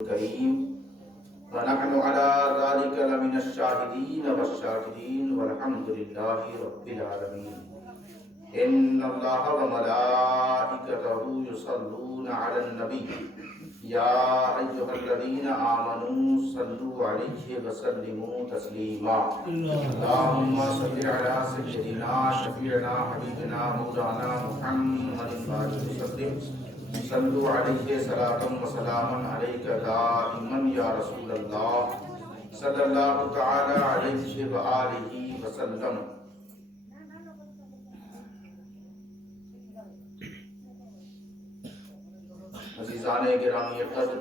الكريم ونحن على ذلك لمن الشاهدين والشاكرين والحمد لله رب العالمين إن الله وملائكته يصلون على النبي يا أيها الذين آمنوا صلوا عليه وسلموا تسليما اللهم صل على سيدنا شفيعنا حبيبنا مولانا محمد وسلم صلوا عليه صلاة وسلاما عليك دائما يا رسول الله صلى الله تعالى عليه وآله وسلم. عزیزان گرامی قدر،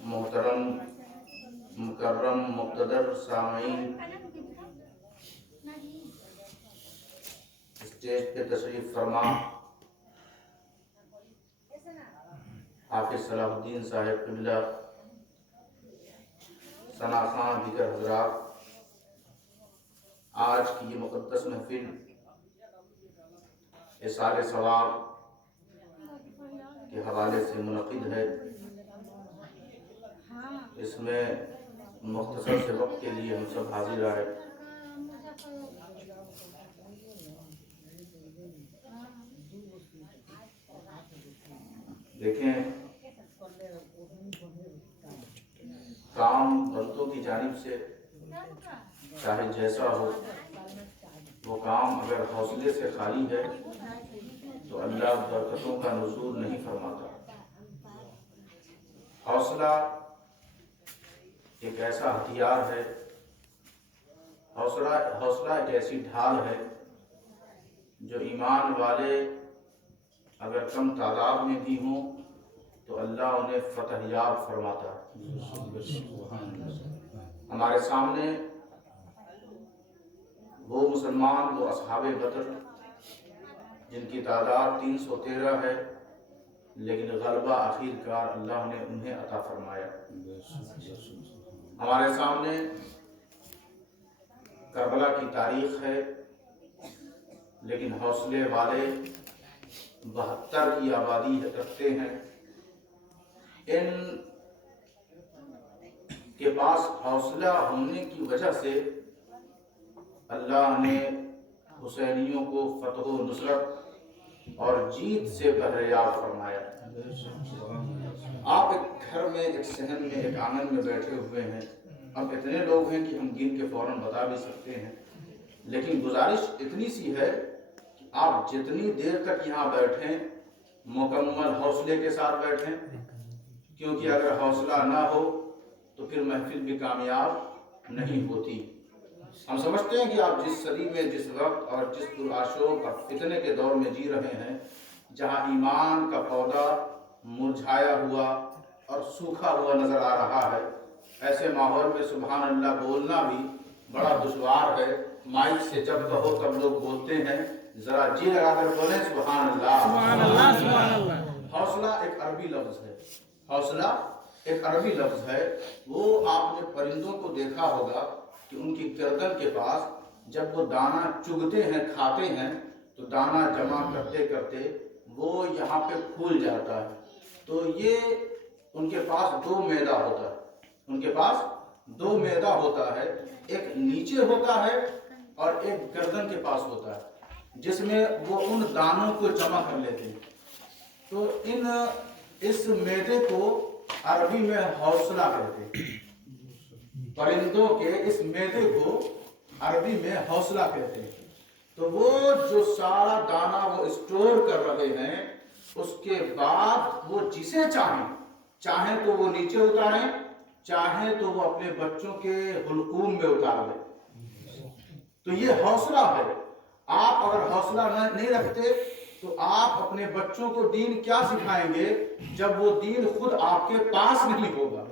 محترم مکرم مقتدر سامعین، اسٹیج پہ تشریف فرما حافظ صلاح الدین صاحب قبلہ، ثنا خان، دیگر حضرات، آج کی یہ مقدس محفل اِصال ثواب کے حوالے سے منعقد ہے. اس میں مختصر سے وقت کے لیے ہم سب حاضر آئے. دیکھیں، کام بندوں کی جانب سے چاہے جیسا ہو، وہ کام اگر حوصلے سے خالی ہے تو اللہ برکتوں کا نزول نہیں فرماتا. حوصلہ ایک ایسا ہتھیار ہے، حوصلہ ایک ایسی ڈھال ہے جو ایمان والے اگر کم تعداد میں بھی ہوں تو اللہ انہیں فتح یاب فرماتا ہے. ہمارے سامنے وہ مسلمان، وہ اصحاب بدر جن کی تعداد 313 ہے، لیکن غلبہ آخر کار اللہ نے انہیں عطا فرمایا. ہمارے سامنے کربلا کی تاریخ ہے، لیکن حوصلے والے 72 کی آبادی رکھتے ہیں. ان کے پاس حوصلہ ہونے کی وجہ سے اللہ نے حسینیوں کو فتح و نصرت اور جیت سے بہریاب فرمایا. آپ ایک گھر میں، ایک صحن میں، ایک آنگن میں بیٹھے ہوئے ہیں. اب اتنے لوگ ہیں کہ ہم گن کے فوراً بتا بھی سکتے ہیں، لیکن گزارش اتنی سی ہے کہ آپ جتنی دیر تک یہاں بیٹھیں مکمل حوصلے کے ساتھ بیٹھیں، کیونکہ اگر حوصلہ نہ ہو تو پھر محفل بھی کامیاب نہیں ہوتی. ہم سمجھتے ہیں کہ آپ جس صدی میں، جس وقت اور جس پرآشوب اور فتنے کے دور میں جی رہے ہیں، جہاں ایمان کا پودا مرجھایا ہوا اور سوکھا ہوا نظر آ رہا ہے، ایسے ماحول میں سبحان اللہ بولنا بھی بڑا دشوار ہے. مائک سے جب کہو تب لوگ بولتے ہیں، ذرا جی لگا کر بولیں سبحان اللہ. سبحان اللہ، سبحان اللہ. حوصلہ ایک عربی لفظ ہے، حوصلہ ایک عربی لفظ ہے. وہ آپ نے پرندوں کو دیکھا ہوگا کہ ان کی گردن کے پاس جب وہ دانہ چگتے ہیں، کھاتے ہیں، تو دانہ جمع کرتے کرتے وہ یہاں پہ پھول جاتا ہے. تو یہ ان کے پاس 2 معدہ ہوتا ہے، ان کے پاس 2 معدہ ہوتا ہے. ایک نیچے ہوتا ہے اور ایک گردن کے پاس ہوتا ہے، جس میں وہ ان دانوں کو جمع کر لیتے ہیں. تو اس معدے کو عربی میں حوصلہ کہتے ہیں. پرندوں کے اس معدے کو عربی میں حوصلہ کہتے ہیں. تو وہ جو سارا دانہ وہ اسٹور کر رہے ہیں، اس کے بعد وہ جسے چاہیں تو وہ نیچے اتاریں، چاہیں تو وہ اپنے بچوں کے حلقوم میں اتار لیں. تو یہ حوصلہ ہے. آپ اگر حوصلہ نہیں رکھتے تو آپ اپنے بچوں کو دین کیا سکھائیں گے جب وہ دین خود آپ کے پاس نہیں ہوگا.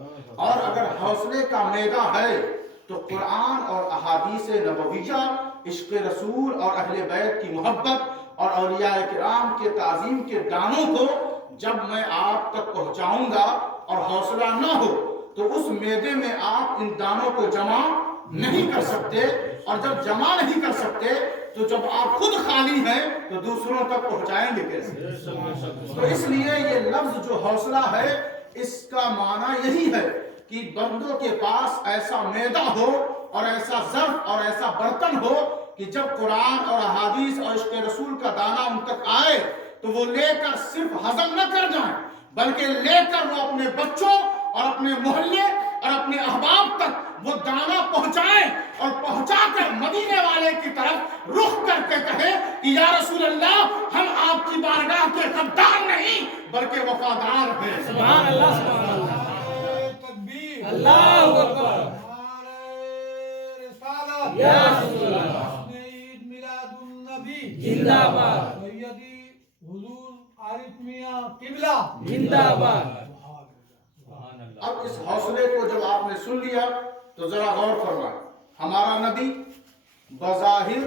اور اگر حوصلے کا معدہ ہے تو قرآن اور احادیث نبویہ، عشق رسول اور اہل بیت کی محبت اور اولیاء کرام کے تعظیم کے دانوں کو جب میں آپ تک پہنچاؤں گا اور حوصلہ نہ ہو تو اس معدے میں آپ ان دانوں کو جمع نہیں کر سکتے. اور جب جمع نہیں کر سکتے تو جب آپ خود خالی ہیں تو دوسروں تک پہنچائیں گے کیسے؟ تو اس لیے یہ لفظ جو حوصلہ ہے، اس یہی ہے کہ بندوں کے پاس ایسا معدہ ہو اور ایسا ظرف اور ایسا برتن ہو کہ جب قرآن اور احادیث اور عشق رسول کا دانہ ان تک آئے تو وہ لے کر صرف ہضم نہ کر جائیں، بلکہ لے کر وہ اپنے بچوں اور اپنے محلے اور اپنے احباب تک وہ دانہ پہنچائیں، اور پہنچا کر مدینے والے کی طرف رخ کر کے کہے کہ یا رسول اللہ، ہم آپ کی بارگاہ کے غدار نہیں بلکہ وفادار ہیں۔ سبحان اللہ، سبحان اللہ، تکبیر، اللہ اکبر، یا رسول اللہ، عید میلاد النبی زندہ باد، سیدی حضور عارف میاں قبلہ زندہ باد۔ اب اس حوصلے کو جب آپ نے سن لیا تو ذرا غور فرمائیں، ہمارا نبی بظاہر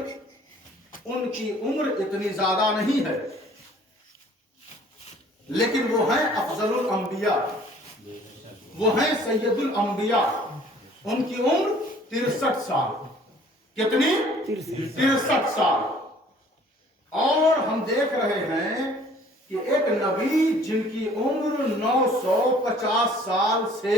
ان کی عمر اتنی زیادہ نہیں ہے، لیکن وہ ہیں افضل الانبیاء، وہ ہیں سید الانبیاء۔ ان کی عمر 63 سال، کتنی؟ 63 سال۔ اور ہم دیکھ رہے ہیں کہ ایک نبی جن کی عمر 950 سال سے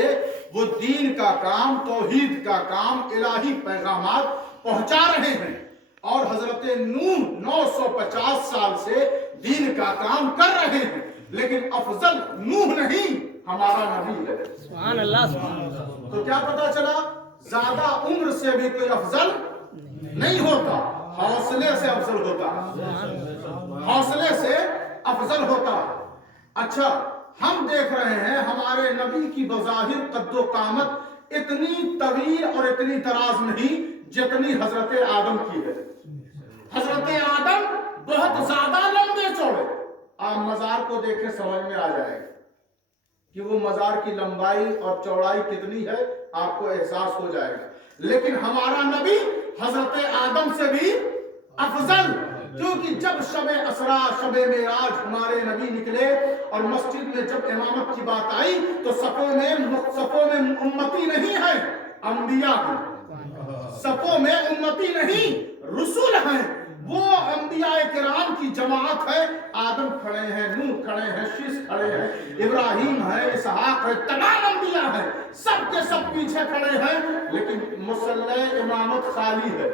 وہ دین کا کام، توحید کا کام، الہی پیغامات پہنچا رہے ہیں، اور حضرت نوح 950 سال سے دین کا کام کر رہے ہیں، لیکن افضل نوح نہیں ہمارا نبی ہے۔ سبحان اللہ، سبحان اللہ۔ تو کیا پتا چلا؟ زیادہ عمر سے بھی کوئی افضل نہیں ہوتا، حوصلے سے افضل ہوتا ہے، حوصلے سے افضل ہوتا ہے۔ اچھا، ہم دیکھ رہے ہیں ہمارے نبی کی بظاہر قد و قامت اتنی طویل اور اتنی دراز نہیں جتنی حضرت آدم کی ہے۔ حضرت آدم بہت زیادہ لمبے چوڑے، آپ مزار کو دیکھیں سمجھ میں آ جائے گا کہ وہ مزار کی لمبائی اور چوڑائی کتنی ہے، آپ کو احساس ہو جائے گا۔ لیکن ہمارا نبی حضرت آدم سے بھی افضل، کیونکہ جب شب اسرا، شب معراج ہمارے نبی نکلے اور مسجد میں جب امامت کی بات آئی تو صفوں میں امتی نہیں ہے، انبیاء ہیں، صفوں میں امتی نہیں، رسول ہیں، وہ انبیاء کرام کی جماعت ہے۔ آدم کھڑے ہیں، نوح کھڑے ہیں، شیس کھڑے ہیں، ابراہیم ہے، اسحاق ہے، تمام انبیاء ہیں، سب کے سب پیچھے کھڑے ہیں، لیکن مصلی امامت خالی ہے،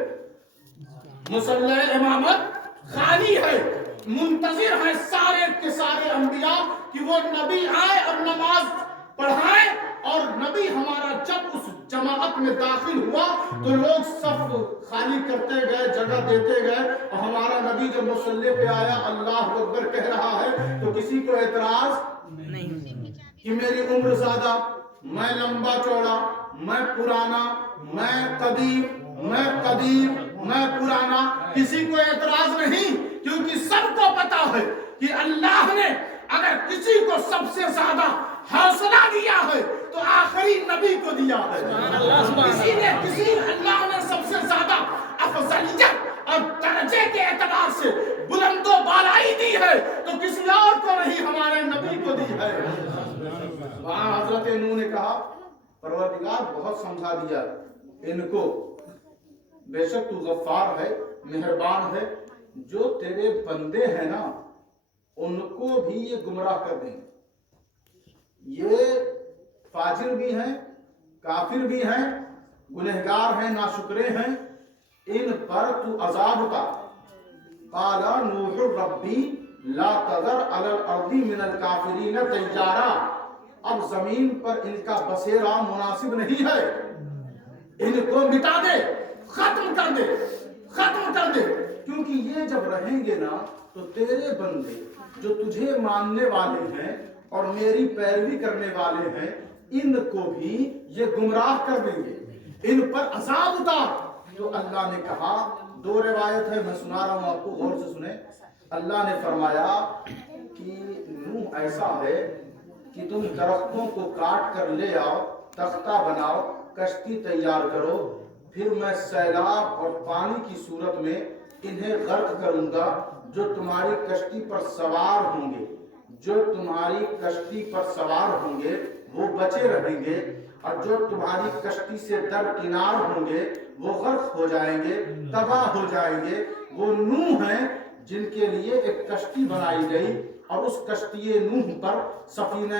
مصلی امامت خالی ہے، منتظر ہیں سارے کے سارے انبیاء کہ وہ نبی آئے اور نماز پڑھائیں۔ اور نبی ہمارا جب اس جماعت میں داخل ہوا تو لوگ صف خالی کرتے گئے، جگہ دیتے گئے، اور ہمارا نبی جب مصلی پہ آیا اللہ اکبر کہہ رہا ہے تو کسی کو اعتراض نہیں کہ میری عمر زیادہ، میں لمبا چوڑا، میں پرانا، میں قدیم، میں پرانا، کسی کو اعتراض نہیں، کیونکہ سب کو پتا ہے کہ اللہ نے اگر کسی کو سب سے زیادہ حوصلہ دیا ہے تو آخری نبی کو دیا ہے۔ اللہ نے سب سے زیادہ افضلیت اور درجے کے اعتبار سے بلند و بالائی دی ہے تو کسی اور کو نہیں، ہمارے نبی کو دی ہے۔ وہاں حضرت نوح نے کہا پروردگار بہت سمجھا دیا ان کو، بے شک تو غفار ہے، مہربان ہے، جو تیرے بندے ہیں نا ان کو بھی یہ گمراہ کر دیں، یہ فاجر بھی ہیں، کافر بھی ہیں، گنہگار ہیں، ناشکرے ہیں، ان پر تو عذاب اتار۔ قال نوح ربی لا تذر علی الارض من الکافرین دیارا، اب زمین پر ان کا بسیرا مناسب نہیں ہے، ان کو مٹا دے، ختم کر دے، ختم کر دے، کیونکہ یہ جب رہیں گے نا تو تیرے بندے جو تجھے ماننے والے ہیں اور میری پیروی کرنے والے ہیں ان کو بھی یہ گمراہ کر دیں گے، ان پر عذاب اتار۔ تو اللہ نے کہا، دو روایت ہے میں سنا رہا ہوں آپ کو، غور سے سنیں۔ اللہ نے فرمایا کہ نوح ایسا ہے کہ تم درختوں کو کاٹ کر لے آؤ، تختہ بناؤ، کشتی تیار کرو، پھر میں سیلاب اور پانی کی صورت میں انہیں غرق کروں گا، جو تمہاری کشتی پر سوار ہوں گے، جو تمہاری کشتی پر سوار ہوں گے وہ بچے رہیں گے، اور جو تمہاری کشتی سے درکنار ہوں گے وہ غرق ہو جائیں گے، تباہ ہو جائیں گے۔ وہ نوح ہیں جن کے لیے ایک کشتی بنائی گئی، اور اس کشتی نوح پر، سفینہ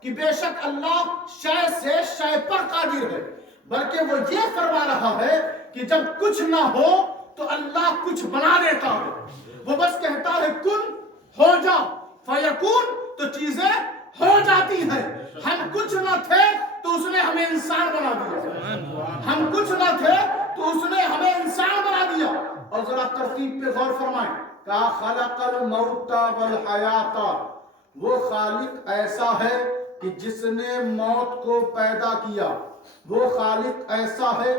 کہ بے شک اللہ شے سے شے پر قادر ہے، بلکہ وہ یہ فرما رہا ہے کہ جب کچھ نہ ہو تو اللہ کچھ بنا دیتا ہے۔ وہ بس کہتا ہے کن ہو جا فیکون، تو چیزیں ہو جاتی ہیں۔ ہم کچھ نہ تھے تو اس نے ہمیں انسان بنا دیا، ہم کچھ نہ تھے تو اس نے ہمیں انسان بنا دیا۔ اور ذرا ترتیب پہ غور فرمائیں، کہا خلق الموت والحیات، وہ خالق ایسا ہے کہ جس نے موت کو پیدا کیا، وہ خالق ایسا ہے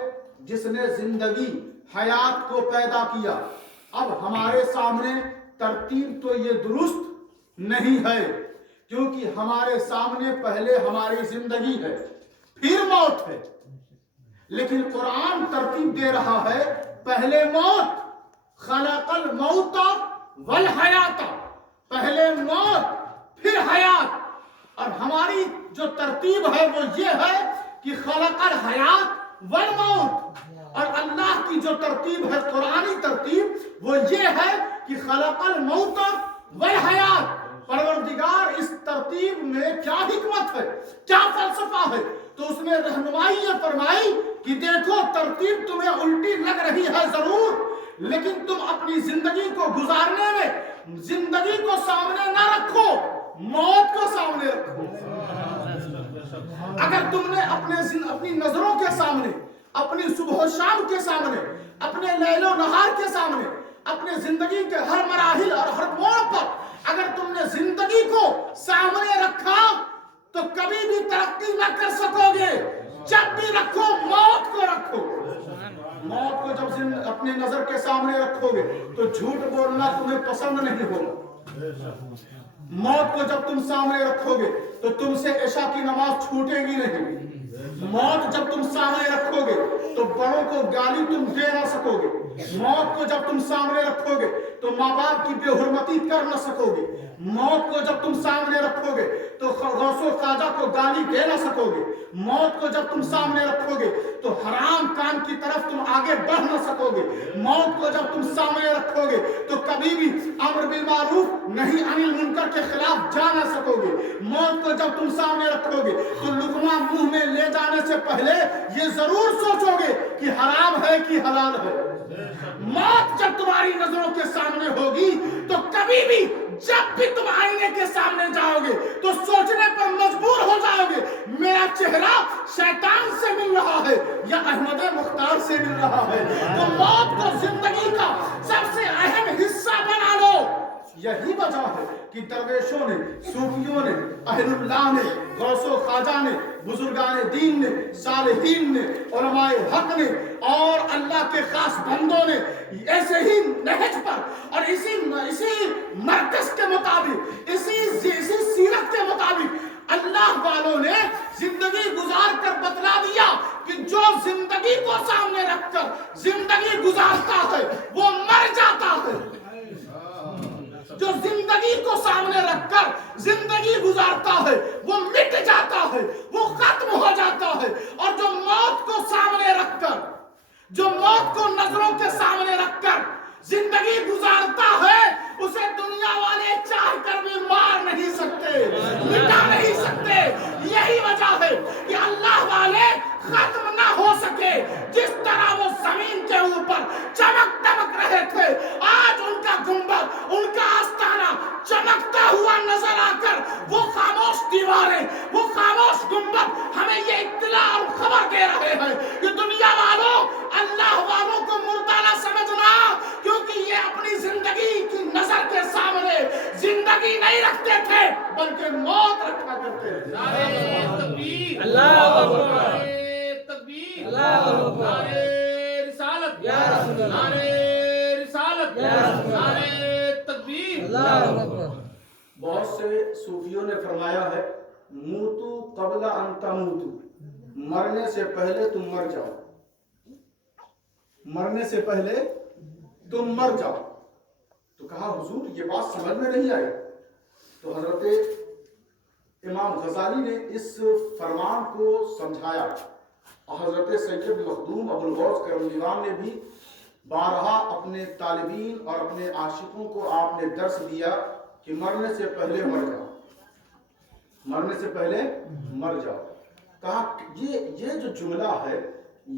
جس نے زندگی حیات کو پیدا کیا۔ اب ہمارے سامنے ترتیب تو یہ درست نہیں ہے، کیونکہ ہمارے سامنے پہلے ہماری زندگی ہے پھر موت ہے، لیکن قرآن ترتیب دے رہا ہے پہلے موت، خلق الموت والحیات، پہلے موت پھر حیات۔ اور ہماری جو ترتیب ہے وہ یہ ہے کہ خلق الحیات والموت، اور اللہ کی جو ترتیب ہے قرآنی ترتیب وہ یہ ہے کہ خلق الموت والحیات۔ پروردگار اس ترتیب میں کیا حکمت ہے، کیا فلسفہ ہے؟ تو اس نے رہنمائی یہ فرمائی کہ دیکھو ترتیب تمہیں الٹی لگ رہی ہے ضرور، لیکن تم اپنی زندگی کو گزارنے میں زندگی کو سامنے نہ رکھو، موت کو سامنے رکھو۔ اگر تم نے اپنی نظروں کے سامنے، اپنی صبح و شام کے سامنے، اپنے لیل و نہار کے سامنے، اپنے زندگی کے ہر مراحل اور ہر موڑ پر اگر تم نے زندگی کو سامنے رکھا تو کبھی بھی ترقی نہ کر سکو گے۔ جب بھی رکھو موت کو رکھو، موت کو جب اپنے نظر کے سامنے رکھو گے تو جھوٹ بولنا تمہیں پسند نہیں ہوگا۔ موت کو جب تم سامنے رکھو گے تو تم سے عشاء کی نماز چھوٹے گی نہیں۔ موت جب تم سامنے رکھو گے تو بڑوں کو گالی تم دے نہ سکو گے۔ موت کو جب تم سامنے رکھو گے تو ماں باپ کی بے حرمتی کر نہ سکو گے۔ موت کو جب تم سامنے رکھو گے تو غوث و خواجہ کو گالی دے نہ سکو گے۔ موت کو جب تم سامنے رکھو گے تو حرام کام کی طرف تم آگے بڑھ نہ سکو گے۔ موت کو جب تم سامنے رکھو گے تو کبھی بھی امر بالمعروف نہی عن المنکر کے خلاف جا نہ سکو گے۔ موت کو جب تم سامنے رکھو گے تو لقمہ منہ میں لے جانے سے پہلے یہ ضرور سوچو گے کہ حرام ہے کہ حلال ہے۔ موت جب تمہاری نظروں کے سامنے ہوگی تو کبھی بھی جب بھی تم آئینے کے سامنے جاؤ گے تو سوچنے پر مجبور ہو جاؤ گے میرا چہرہ شیطان سے مل رہا ہے یا احمد مختار سے مل رہا ہے۔ تو موت کو زندگی کا سب سے اہم حصہ بنا لو۔ یہی وجہ ہے کہ درویشوں نے، صوفیوں نے، اہل اللہ نے، غوث و خواجہ نے، بزرگان دین نے، صالحین نے، علماء حق نے اور اللہ کے خاص بندوں نے ایسے ہی نہج پر اور اسی مرکز کے مطابق، اسی سیرت کے مطابق اللہ والوں نے زندگی گزار کر بتلا دیا کہ جو زندگی کو سامنے رکھ کر زندگی گزارتا ہے وہ مر جاتا ہے، جو زندگی کو سامنے رکھ کر زندگی گزارتا ہے وہ مٹ جاتا ہے، وہ ختم ہو جاتا ہے، اور جو موت کو سامنے رکھ کر، جو موت کو نظروں کے سامنے رکھ کر زندگی گزارتا ہے اسے دنیا والے چاہ کر بھی مار نہیں سکتے، مٹا نہیں سکتے۔ یہی وجہ ہے کہ اللہ والے ختم نہ ہو سکے۔ جس طرح وہ زمین کے اوپر چمک دمک رہے تھے، آج ان کا گنبد، ان کا آستانہ چمکتا ہوا نظر آ کر وہ خاموش دیواریں، وہ خاموش گنبد ہمیں یہ اطلاع اور خبر دے رہے ہیں کہ دنیا والوں اللہ والوں کو مردہ نہ سمجھنا، کیونکہ یہ اپنی زندگی کی نظر کے سامنے زندگی نہیں رکھتے تھے بلکہ موت رکھا کرتے تھے۔ نعرہ تکبیر، اللہ اکبر، نعرہ تکبیر، اللہ اکبر، نعرہ رسالت، یا رسول اللہ، نعرہ رسالت، یا رسول اللہ، نعرہ تکبیر، اللہ اکبر۔ بہت سے صوفیوں نے فرمایا ہے موتو قبل ان تموتو، مرنے سے پہلے تم مر جاؤ، مرنے سے پہلے تم مر جاؤ۔ تو کہا حضور یہ بات سمجھ میں نہیں آئی۔ تو حضرت امام غزالی نے اس فرمان کو سمجھایا، اور حضرت سید مخدوم ابو الغوث کرم دیوان نے بھی بارہا اپنے طالبین اور اپنے عاشقوں کو آپ نے درس دیا کہ مرنے سے پہلے مر جاؤ، مرنے سے پہلے مر جاؤ. کہا یہ جو جملہ ہے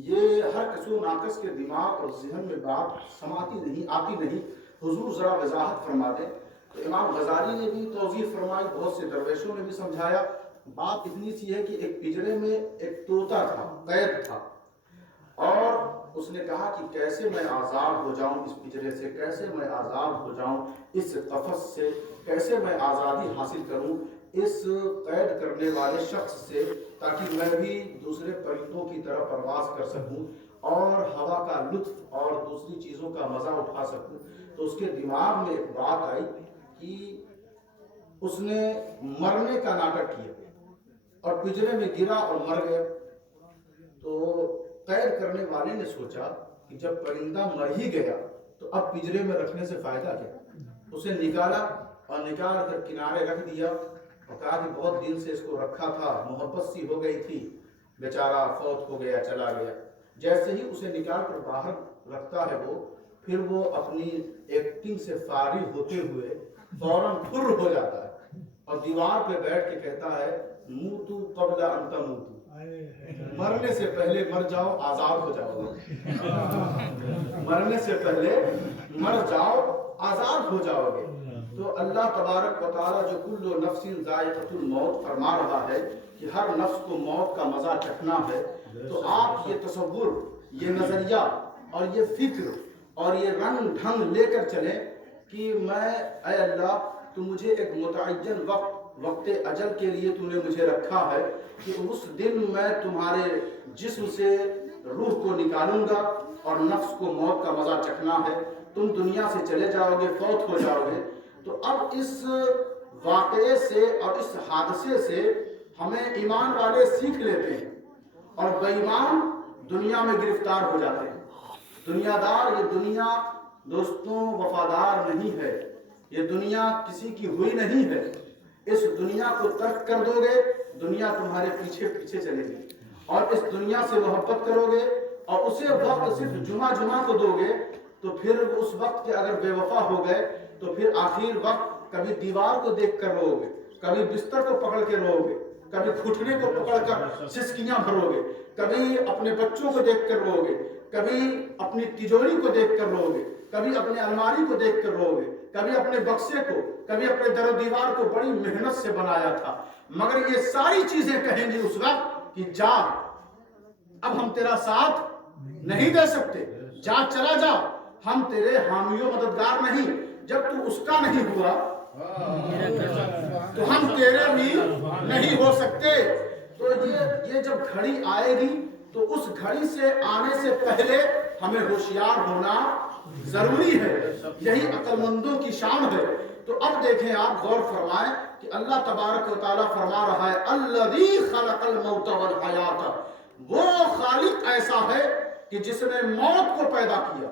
یہ ہر کس و ناقص کے دماغ اور ذہن میں بات سماتی نہیں آتی نہیں. حضور ذرا وضاحت فرما دیں. تو امام غزالی نے بھی توضیح فرمائی, بہت سے درویشوں نے بھی سمجھایا. بات اتنی سی ہے کہ ایک پنجرے میں ایک طوطا تھا, قید تھا, اور اس نے کہا کہ کیسے میں آزاد ہو جاؤں اس پنجرے سے, کیسے میں آزاد ہو جاؤں اس قفس سے, کیسے میں آزادی حاصل کروں اس قید کرنے والے شخص سے, تاکہ میں بھی دوسرے پرندوں کی طرح پرواز کر سکوں اور ہوا کا لطف اور دوسری چیزوں کا مزہ اٹھا سکوں. تو اس کے دماغ میں ایک بات آئی کہ اس نے مرنے کا ناٹک کیا اور پنجرے میں گرا اور مر گیا. تو قید کرنے والے نے سوچا کہ جب پرندہ مر ہی گیا تو اب پنجرے میں رکھنے سے فائدہ کیا. اسے نکالا اور نکال کر کنارے رکھ دیا اور کہا کہ بہت دن سے اس کو رکھا تھا, محبت سی ہو گئی تھی, بیچارہ فوت ہو گیا, چلا گیا. جیسے ہی اسے نکال کر باہر رکھتا ہے وہ, پھر وہ اپنی ایکٹنگ سے فارغ ہوتے ہوئے فوراً پھر ہو جاتا ہے اور دیوار پہ بیٹھ کے کہتا ہے موتو قبل ان تموتو, مرنے سے پہلے مر جاؤ, آزاد ہو جاؤ گے. مرنے سے پہلے مر جاؤ, آزاد ہو جاؤ گے. تو اللہ تبارک و تعالیٰ جو کل نفس ذائقۃ الموت فرما رہا ہے کہ ہر نفس کو موت کا مزہ چکھنا ہے, تو آپ یہ تصور, یہ نظریہ اور یہ فکر اور یہ رنگ ڈھنگ لے کر چلیں کہ میں, اے اللہ تو مجھے ایک متعین وقت اجل کے لیے تو نے مجھے رکھا ہے کہ اس دن میں تمہارے جسم سے روح کو نکالوں گا اور نفس کو موت کا مزہ چکھنا ہے. تم دنیا سے چلے جاؤ گے, فوت ہو جاؤ گے. تو اب اس واقعے سے اور اس حادثے سے ہمیں ایمان والے سیکھ لیتے ہیں اور بے ایمان دنیا میں گرفتار ہو جاتے ہیں. دنیا دار, یہ دنیا دوستوں وفادار نہیں ہے, یہ دنیا کسی کی ہوئی نہیں ہے. اس دنیا کو ترک کر دو گے, دنیا تمہارے پیچھے پیچھے چلے گی, اور اس دنیا سے محبت کرو گے اور اسے وقت صرف جمعہ کو دو گے, تو پھر اس وقت کے اگر بے وفا ہو گئے تو پھر آخر وقت کبھی دیوار کو دیکھ کر رو گے, کبھی بستر کو پکڑ کے رو گے, کبھی گھٹنے کو پکڑ کر سسکیاں بھرو گے, کبھی اپنے بچوں کو دیکھ کر رو گے, کبھی اپنی تجوری کو دیکھ کر رو گے, کبھی اپنے الماری کو دیکھ کر رو گے, کبھی اپنے بکسے کو, کبھی اپنے در و دیوار کو بڑی محنت سے بنایا تھا. مگر یہ ساری چیزیں کہیں گی اس وقت کہ جا, اب ہم تیرا ساتھ نہیں دے سکتے, جا چلا جا, ہم تیرے حامی و مددگار نہیں. جب تو اس کا نہیں ہوا تو ہم تیرے بھی نہیں ہو سکتے. تو یہ جب گھڑی آئے گی تو اس گھڑی سے آنے سے پہلے ہمیں ہوشیار ہونا ضروری ہے. یہی عقل مندوں کی شان ہے. تو اب دیکھیں آپ, غور فرمائیں کہ اللہ تبارک و تعالیٰ فرما رہا ہے الذی خلق الموت والحیات, وہ خالق ایسا ہے کہ جس نے موت کو پیدا کیا.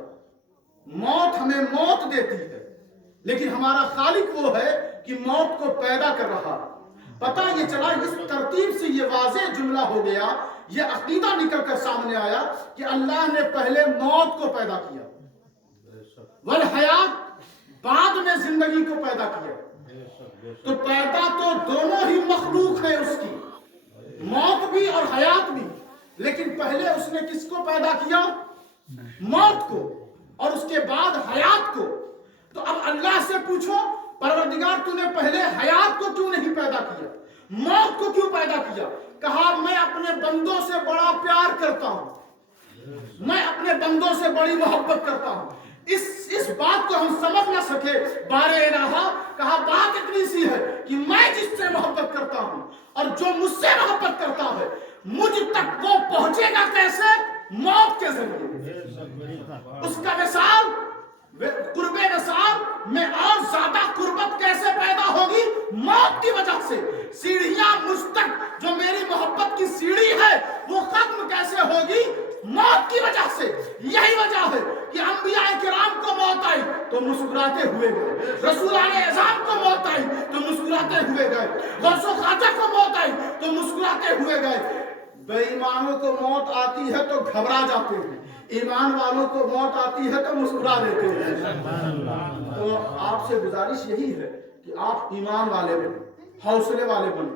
موت ہمیں موت دیتی ہے, لیکن ہمارا خالق وہ ہے کہ موت کو پیدا کر رہا. پتہ یہ چلا, اس ترتیب سے یہ واضح جملہ ہو گیا, یہ عقیدہ نکل کر سامنے آیا کہ اللہ نے پہلے موت کو پیدا کیا, والحیات بعد میں زندگی کو پیدا کیا. تو پیدا تو دونوں ہی مخلوق ہے اس کی, موت بھی اور حیات بھی, لیکن پہلے اس نے کس کو پیدا کیا؟ موت کو, اور اس کے بعد حیات کو. تو اب اللہ سے پوچھو پروردگار تو نے پہلے حیات کو کیوں نہیں پیدا کیا, موت کو کیوں پیدا کیا؟ کہا میں اپنے بندوں سے بڑا پیار کرتا ہوں, میں اپنے بندوں سے بڑی محبت کرتا ہوں. اس بات کو ہم سمجھ نہ سکے بارے الہ, کہا بات اتنی سی ہے کہ میں جس سے محبت کرتا ہوں اور جو مجھ سے محبت کرتا ہے, مجھ تک وہ پہنچے گا کیسے؟ موت کے ذریعے. اس کا مثال, قرب وصال میں اور زیادہ قربت کیسے پیدا ہوگی؟ موت کی وجہ سے. سیڑھیاں مجھ تک جو میری محبت کی سیڑھی ہے وہ ختم کیسے ہوگی؟ موت کی وجہ سے. یہی وجہ ہے کہ انبیاء کرام کو موت آئی تو مسکراتے ہوئے گئے, رسولان اعظام کو موت آئی تو مسکراتے ہوئے گئے, غوث و خواجہ کو موت آئی تو مسکراتے ہوئے گئے. بے ایمانوں کو موت آتی ہے تو گھبرا جاتے ہیں, ایمان والوں کو موت آتی ہے تو مسکرا دیتے ہیں. تو آپ سے گزارش یہی ہے کہ آپ ایمان والے بنیں, حوصلے والے بنیں,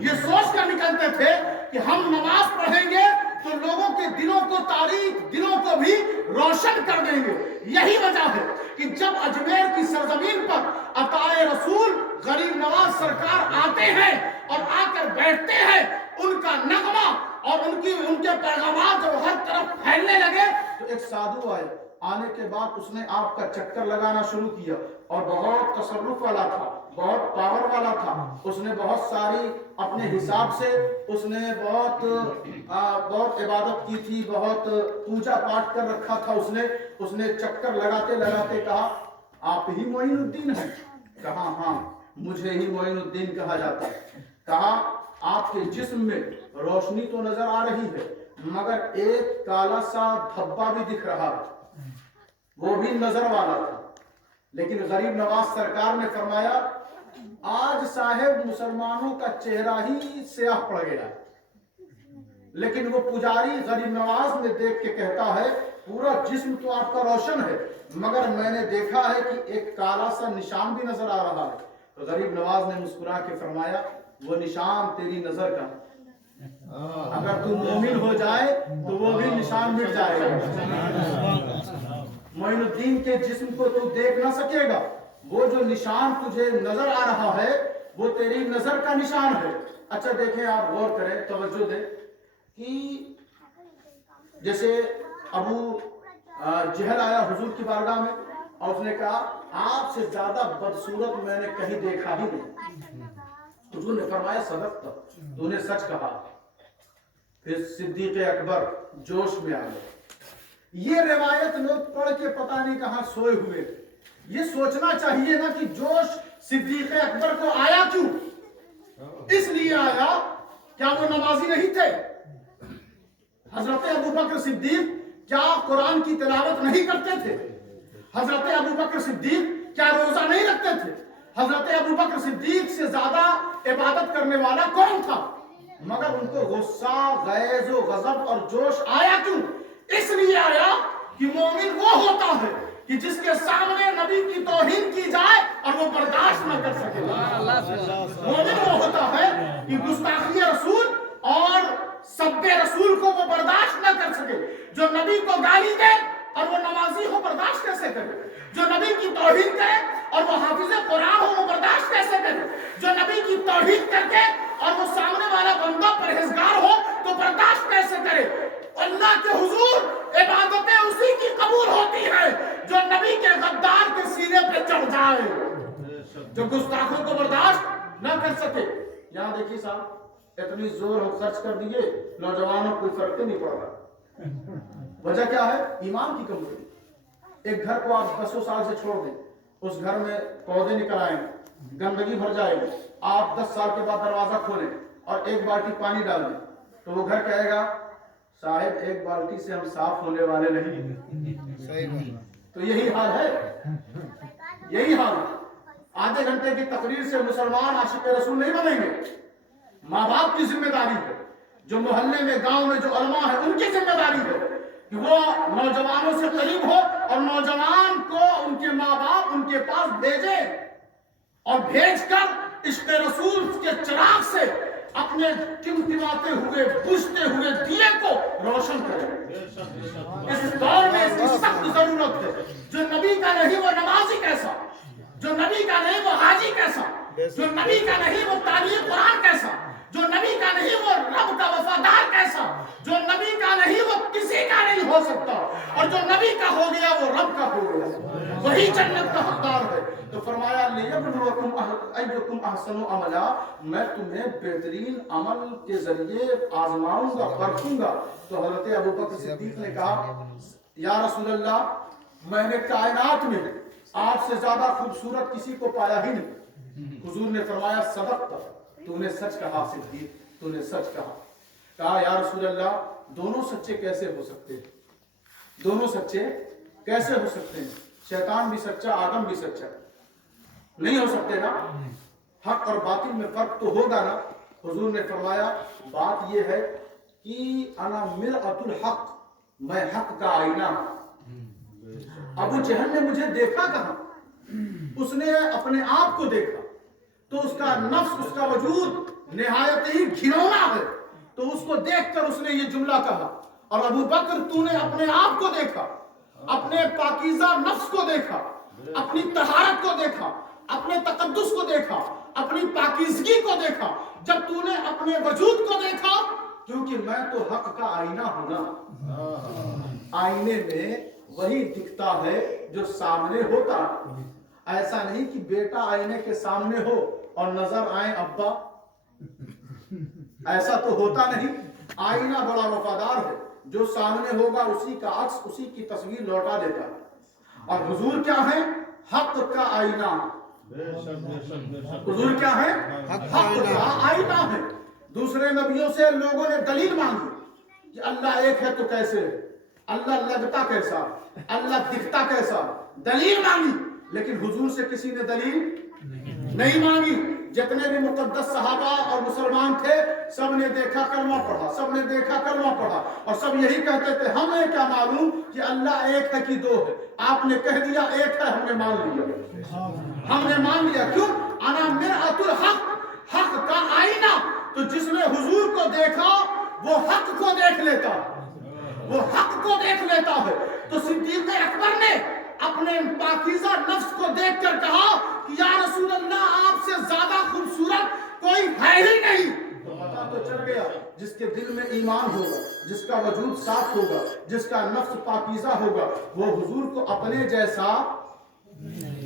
یہ سوچ کر نکلتے تھے کہ ہم نماز پڑھیں گے تو لوگوں کے دلوں کو تاریک، دلوں کو بھی روشن کر دیں گے. یہی وجہ ہے کہ جب اجمیر کی سرزمین پر عطائے رسول غریب نواز سرکار آتے ہیں اور آ کر بیٹھتے ہیں، ان کا نغمہ اور ان کے پیغامات جب ہر طرف پھیلنے لگے تو ایک سادھو آئے. آنے کے بعد اس نے آپ کا چکر لگانا شروع کیا اور بہت تصرف والا تھا، بہت پاور والا تھا. اس نے بہت ساری اپنے حساب سے اس نے بہت عبادت کی تھی، بہت پوجا پاٹ کر رکھا تھا. اس نے چکر لگاتے لگاتے کہا آپ ہی معین الدین ہیں؟ کہا ہاں مجھے ہی معین الدین کہا جاتا ہے. کہا آپ کے جسم میں روشنی تو نظر آ رہی ہے مگر ایک کالا سا دھبا بھی دکھ رہا ہے، وہ بھی نظر والا تھا. لیکن غریب نواز سرکار نے فرمایا آج صاحب مسلمانوں کا چہرہ ہی سیاہ پڑ گیا. لیکن وہ پجاری غریب نواز نے دیکھ کے کہتا ہے پورا جسم تو آپ کا روشن ہے مگر میں نے دیکھا ہے کہ ایک کالا سا نشان بھی نظر آ رہا ہے. تو غریب نواز نے مسکرا کے فرمایا وہ نشان تیری نظر کا، اگر تو مومن ہو جائے تو وہ بھی نشان مٹ جائے گا. معین الدین کے جسم کو تو دیکھ نہ سکے گا، وہ جو نشان تجھے نظر آ رہا ہے وہ تیری نظر کا نشان ہے. اچھا دیکھیں، آپ غور کریں، توجہ دیں کہ جیسے ابو جہل آیا حضور کی بارگاہ میں اور اس نے کہا آپ سے زیادہ بدصورت میں نے کہیں دیکھا ہی نہیں. حضور نے فرمایا صدقت، تو نے سچ کہا. پھر صدیق اکبر جوش میں آ گئے. یہ روایت لوگ پڑھ کے پتہ نہیں کہاں سوئے ہوئے. یہ سوچنا چاہیے نا کہ جوش صدیق اکبر کو آیا کیوں؟ اس لیے آیا کیا وہ نمازی نہیں تھے؟ حضرت ابوبکر صدیق کیا قرآن کی تلاوت نہیں کرتے تھے؟ حضرت ابوبکر صدیق کیا روزہ نہیں رکھتے تھے؟ حضرت ابوبکر صدیق سے زیادہ عبادت کرنے والا کون تھا؟ مگر ان کو غصہ، غیظ و غضب اور جوش آیا کیوں؟ اس لیے آیا کہ مومن وہ ہوتا ہے کہ جس کے سامنے نبی کی توہین کی جائے اور وہ برداشت نہ کر سکے. مومن وہ ہوتا ہے کہ گستاخی رسول اور سب رسول کو وہ برداشت نہ کر سکے. جو نبی کو گالی دے اور وہ نمازی ہو برداشت کیسے کرے؟ جو نبی کی توہین کرے اور وہ حافظ قرآن ہو وہ برداشت کیسے کرے؟ جو نبی کی توہین کر کے اور وہ سامنے والا بندہ پرہیزگار ہو تو برداشت کیسے کرے؟ اللہ کے حضور عبادتیں اسی کی قبول ہوتی ہے جو نبی کے غدار کے سینے پہ چڑھ جائے، جو گستاخوں کو برداشت نہ کر سکے. یہاں دیکھیے صاحب، اتنی زور ہو خرچ کر دیے، نوجوانوں کوئی فرق نہیں پڑ رہا. وجہ کیا ہے؟ ایمان کی کمزوری. ایک گھر کو آپ 10 سال سے چھوڑ دیں، اس گھر میں پودے نکل آئیں گے، گندگی بھر جائے گی. آپ 10 سال کے بعد دروازہ کھولیں اور ایک بالٹی پانی ڈال دیں تو وہ گھر کہے گا صاحب ایک بالٹی سے ہم صاف ہونے والے نہیں. تو یہی حال ہے، یہی حال ہے. آدھے گھنٹے کی تقریر سے مسلمان عاشق رسول نہیں بنیں گے. ماں باپ کی ذمہ داری ہے، جو محلے میں گاؤں میں جو علماء ہیں ان کی ذمہ داری ہے کہ وہ نوجوانوں سے قریب ہو اور نوجوان کو ان کے ماں باپ ان کے پاس بھیجے اور بھیج کر عشق رسول کے چراغ سے اپنے ٹمٹماتے ہوئے بجھتے ہوئے دیے کو روشن کرے. اس دور میں اس کی سخت ضرورت ہے. جو نبی کا نہیں وہ نمازی کیسا؟ جو نبی کا نہیں وہ حاجی کیسا؟ جو نبی کا نہیں وہ تالیہ قرآن کیسا؟ جو نبی کا نہیں وہ رب کا وفادار کیسا؟ جو نبی کا نہیں وہ کسی کا نہیں ہو سکتا، اور جو نبی کا ہو گیا وہ رب کا ہو گیا، وہی جنت کا حقدار ہے. تو فرمایا لیبلوکم ایکم احسن عملا، میں تمہیں بہترین عمل کے ذریعے آزماؤں گا، پرکھوں گا. تو حضرت ابوبکر صدیق نے کہا یا رسول اللہ میں نے کائنات میں آپ سے زیادہ خوبصورت کسی کو پایا ہی نہیں. حضور نے فرمایا صدقت، تو نے سچ کہا صدیق، تو نے سچ کہا. کہا یا رسول اللہ دونوں سچے کیسے ہو سکتے ہیں؟ دونوں سچے کیسے ہو سکتے ہیں؟ شیطان بھی سچا، آدم بھی سچا، نہیں ہو سکتے نا. حق اور باطل میں فرق تو ہوگا نا. حضور نے فرمایا بات یہ ہے کہ انا مرآت الحق، میں حق کا آئینہ ہوں. ابو جہل نے مجھے دیکھا کہاں؟ اس نے اپنے آپ کو دیکھا تو اس کا نفس، اس کا وجود نہایت ہی گھنونا ہے. تو اس کو دیکھ کر اس نے یہ جملہ کہا. اور ابو بکر تو نے اپنے آپ کو دیکھا, اپنے پاکیزہ نفس کو دیکھا, اپنی طہارت کو دیکھا, اپنے تقدس کو دیکھا, اپنی پاکیزگی کو دیکھا. جب تو نے اپنے وجود کو دیکھا, کیونکہ میں تو حق کا آئینہ ہوں نا, آئینے میں وہی دکھتا ہے جو سامنے ہوتا. ایسا نہیں کہ بیٹا آئینے کے سامنے ہو اور نظر آئے ابا, ایسا تو ہوتا نہیں. آئینہ بڑا وفادار ہے, جو سامنے ہوگا اسی کا عکس, اسی کی تصویر لوٹا دیتا ہے. اور حضور کیا ہے؟ حق کا آئینہ. حضور کیا ہے؟ حق کا آئینہ ہے. دوسرے نبیوں سے لوگوں نے دلیل مانگی کہ اللہ ایک ہے تو کیسے, اللہ لگتا کیسا, اللہ دکھتا کیسا, دلیل مانگی. لیکن حضور سے کسی نے دلیل نہیں مانگی. جتنے بھی مقدس صحابہ اور مسلمان تھے سب نے دیکھا کلمہ پڑھا, سب نے دیکھا کلمہ پڑھا, اور سب یہی کہتے تھے ہمیں کیا معلوم کہ اللہ ایک ہے کہ دو ہے. آپ نے کہہ دیا ایک ہے, ہم نے مان لیا, ہم نے مان لیا. کیوں؟ انا مرآت الحق, حق کا آئینہ. تو جس نے حضور کو دیکھا وہ حق کو دیکھ لیتا, وہ حق کو دیکھ لیتا ہے. تو صدیق اکبر نے اپنے پاکیزہ نفس کو دیکھ کر کہا کہ یا رسول اللہ, آپ سے زیادہ خوبصورت کوئی ہے ہی نہیں. تو پتہ تو چل گیا, جس کے دل میں ایمان ہوگا, جس کا وجود صاف ہوگا, جس کا نفس پاکیزہ ہوگا, وہ حضور کو اپنے جیسا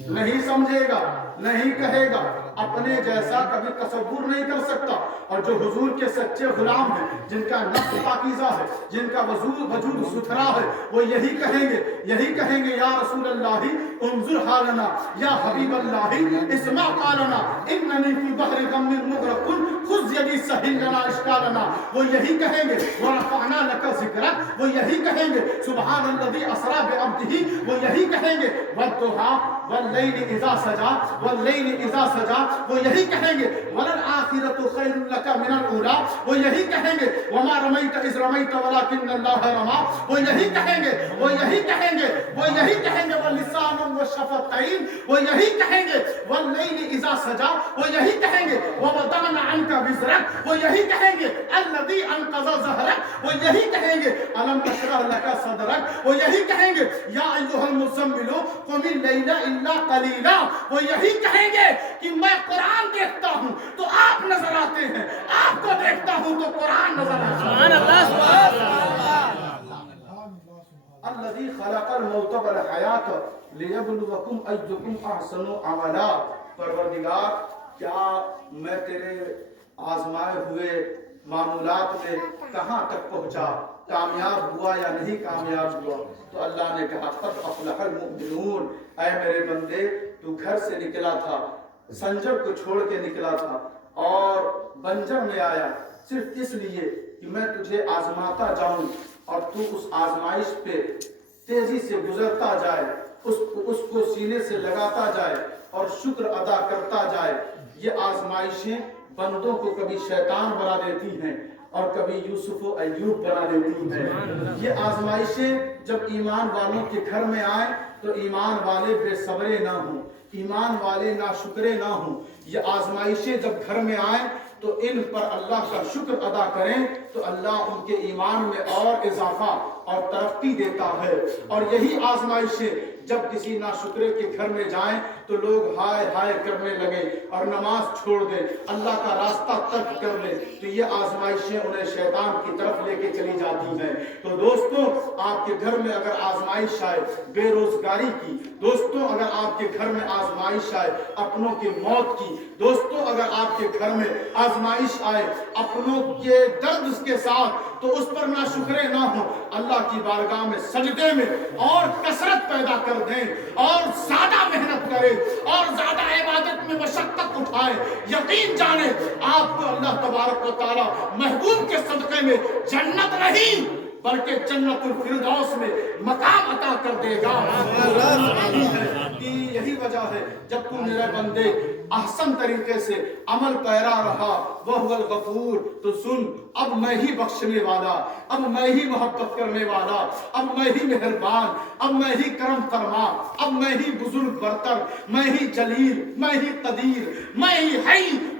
نہیں سمجھے گا, نہیں کہے گا, اپنے جیسا کبھی تصور نہیں کر سکتا. اور جو حضور کے سچے غلام ہیں, جن کا نفس پاکیزہ ہے, جن کا وجود ستھرا ہے, وہ یہی کہیں گے یا رسول اللہ انظر حالنا, یا حبیب اللہ اسمع قالنا, اننی فی بحر غم مغرق خذ یدی سہل لنا اشکالنا. وہ یہی کہیں گے ورفعنا لک ذکرک, وہ یہی کہیں گے سبحان الذی اسری بعبدہ, وہ یہی کہیں گے والضحی واللیل اذا سجا, واللیل اذا سجا, وہ یہی کہیں گے وللآخرۃ خیر لک من الاولی, وہ یہی کہیں گے وما رمیت اذ رمیت ولکن اللہ رمی, وہ یہی کہیں گے, وہ یہی کہیں گے, وہ یہی کہیں گے واللسان والشفتین, وہ یہی کہیں گے واللیل اذا سجا, وہ یہی کہیں گے ووضعنا عنک وزرک, وہ یہی کہیں گے الذی انقض ظہرک, وہ یہی کہیں گے الم نشرح لک صدرک, وہ یہی کہیں گے یا ایھا المزمل قم اللیل الا قلیلا, وہ یہی کہیں گے کہ میں قرآن دیکھتا ہوں تو آپ نظر آتے ہیں, آپ کو دیکھتا ہوں تو قرآن نظر آتا ہے. سبحان اللہ, سبحان اللہ. الذی خلق الموت والحیات لیبلوکم ایکم احسن عملا. پروردگار, کیا میں تیرے آزمائے ہوئے معمولات میں کہاں تک پہنچا, کامیاب ہوا یا نہیں کامیاب ہوا؟ تو اللہ نے کہا قد افلح المؤمنون, اے میرے بندے تو گھر سے نکلا تھا, سنجر کو چھوڑ کے نکلا تھا اور بنجر میں آیا صرف اس لیے کہ میں تجھے آزماتا جاؤں اور تو اس آزمائش پہ تیزی سے گزرتا جائے, اس کو سینے سے لگاتا جائے اور شکر ادا کرتا جائے. یہ آزمائشیں بندوں کو کبھی شیطان بنا دیتی ہیں اور کبھی یوسف و ایوب بنا دیتی ہیں. یہ آزمائشیں جب ایمان والوں کے گھر میں آئیں تو ایمان والے بے صبرے نہ ہوں, ایمان والے ناشکرے نہ ہوں. یہ آزمائشیں جب گھر میں آئیں تو ان پر اللہ کا شکر ادا کریں تو اللہ ان کے ایمان میں اور اضافہ اور ترقی دیتا ہے. اور یہی آزمائشیں جب کسی ناشکرے کے گھر میں جائیں تو لوگ ہائے ہائے کرنے لگے اور نماز چھوڑ دیں, اللہ کا راستہ ترک کر دیں, تو یہ آزمائشیں انہیں شیطان کی طرف لے کے چلی جاتی ہیں. تو دوستوں, آپ کے گھر میں اگر آزمائش آئے بے روزگاری کی, دوستوں اگر آپ کے گھر میں آزمائش آئے اپنوں کی موت کی, دوستوں اگر آپ کے گھر میں آزمائش آئے اپنوں کے درد کے ساتھ, تو اس پر نہ شکرے نہ ہو, اللہ کی بارگاہ میں سجدے میں اور کثرت پیدا کر دیں اور زیادہ محنت کریں اور زیادہ عبادت میں مشقت اٹھائیں. یقین جانیں آپ کو اللہ تبارک و تعالی محبوب کے صدقے میں جنت نہیں بلکہ جنت الفردوس میں مقام عطا کر دے گا. یہی وجہ ہے جب تو میرے بندے احسن طریقے سے عمل پیرا رہا وَهُوَ الْغَفُورُ, تو سن اب میں ہی بخشنے والا, اب میں ہی محبت کرنے والا, اب میں ہی مہربان, اب میں ہی کرم فرما, اب میں ہی بزرگ برتر, میں ہی جلیل, میں ہی قدیر, میں ہی حی,